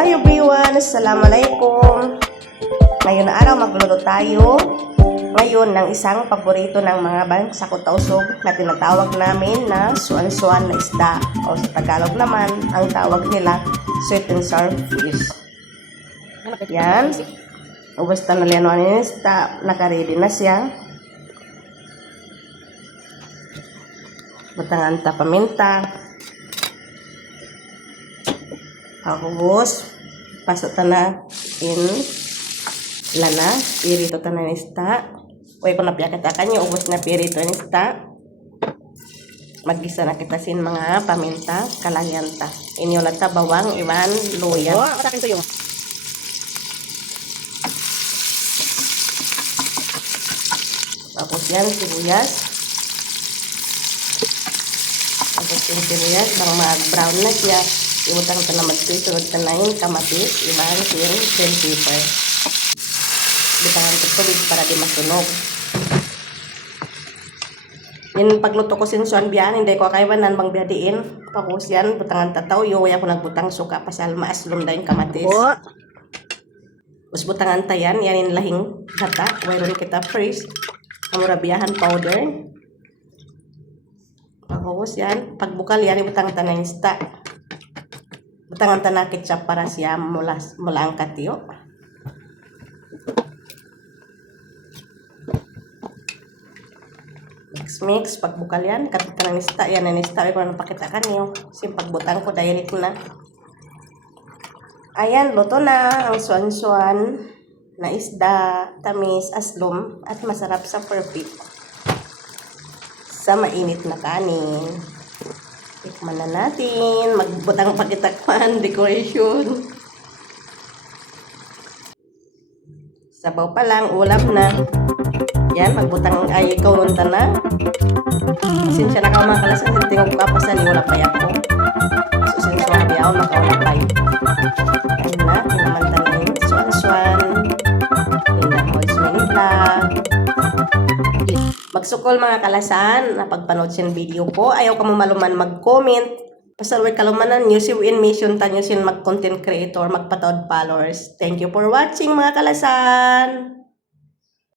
Hi everyone! Assalamualaikum! Ngayon na araw magluluto tayo ngayon ng isang paborito ng mga bangsa Tausog na tinatawag namin na suan-suan na isda o sa Tagalog naman ang tawag nila sweet and sour fish. Yan. Ubos na nalianuan yung isda. Nakaready na siya. Butangan ta paminta. Tapos, pasok ta na in lana. Pirito ta na nista. Uy, kung napiyakatakan nyo, ubos na pirito nista. Mag-gisa na kita sin mga paminta, kalahian ta. Inyo na ta bawang, iwan, luya. Oh, ako takin tuyo. Tapos yan, sibuyas. Tapos yung sibuyas, bang mag-brown na siya. Iutang ta na mag-sunod ta na yung kamatis, iwan, yung bell pepper. Butangan ko tubig para di masunog. Yung pagluto ko sinsuan biyan, hindi ko kaiwanan bang biyadiin. Tapos yan, butangan tataw, waya ko nagbutang suka, pasal maaslom na yung kamatis. Oh, Tapos butangan ta yan yung lahing gata, wayron kita first. Kamurabiyahan powder. Tapos yan, pagbukal yan, butangan ta na yung sta. Butangan ta na ketchup para siya mula ang katiyo. Mix, pagbukal yan, kapitan ng nista, yan ang nista, ay kung napakita ka niyo. Kasi pagbutang ko, direct na. Ayan, luto na ang suan-suan na isda, tamis, aslom, at masarap sa perfect. Sa mainit na kanin. Tikman na natin, magbutang pakitakpan, decoration. Sabaw pa lang, ulam na. Yan, magbutang ay ikaw nunta na. Sinsya na ka mga kalasan, hindi ko kapasan, wala pa yan ko. Susinsya na biyaw, makaulapay. Yan na, pinamantanin, suan-suan. Pinamoys mini vlog. Magsukol mga kalasan, napagpanood siyang video ko. Ayaw ka mo maluman mag-comment. Pasalway kalumanan, nyo si Win Mission, tanyo sin mag-content creator, magpatawad followers. Thank you for watching mga kalasan!